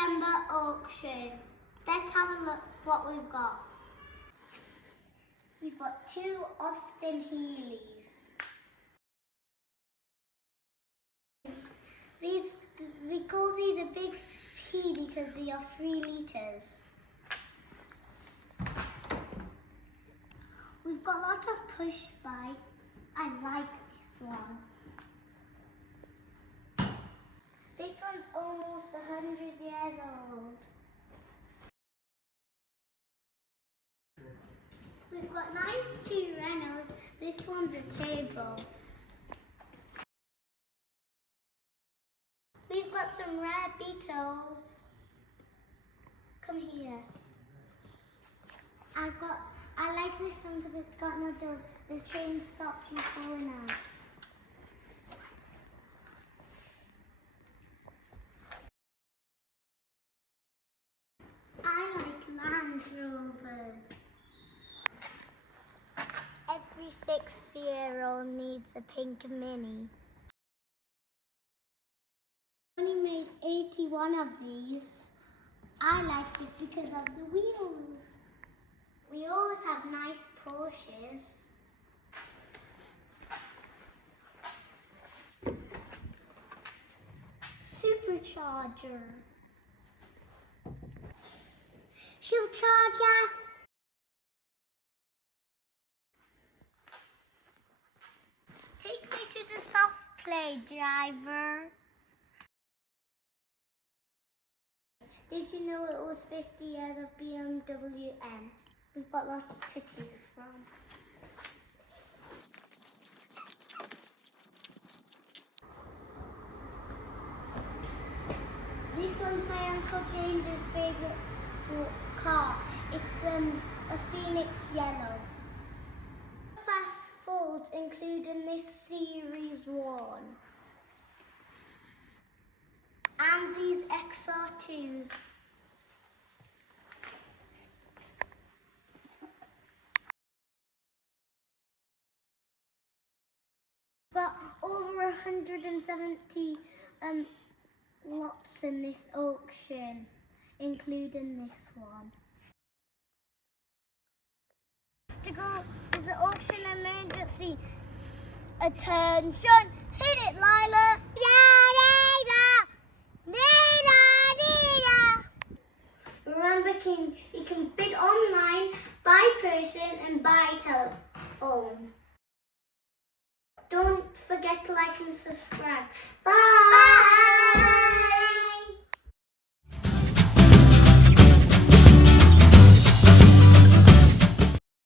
September auction. Let's have a look what we've got. We've got 2 Austin Heelys. We call these a big Heely because they are 3 litres. We've got lots of push bikes. I like this one. This one's almost 100 years old. We've got nice 2 Renaults. This one's a turbo. We've got some rare Beetles. Come here. I like this one because it's got no doors. The chain stops you falling out. I like Land Rovers. Every 6-year-old needs a pink Mini. I only made 81 of these. I like this because of the wheels. We always have nice Porsches. Supercharger. Supercharger. Take me to the soft play, driver. Did you know it was 50 years of BMW M? We've got lots to choose from. This one's my Uncle James's favourite car. It's a Phoenix Yellow. Fast folds including this Series 1. And these XR2s. Got over 170 lots in this auction, including this one. To go to the auction emergency. Attention! Hit it, Lila! Remember, you can bid online, by person and by telephone. Don't forget to like and subscribe. Bye! Bye.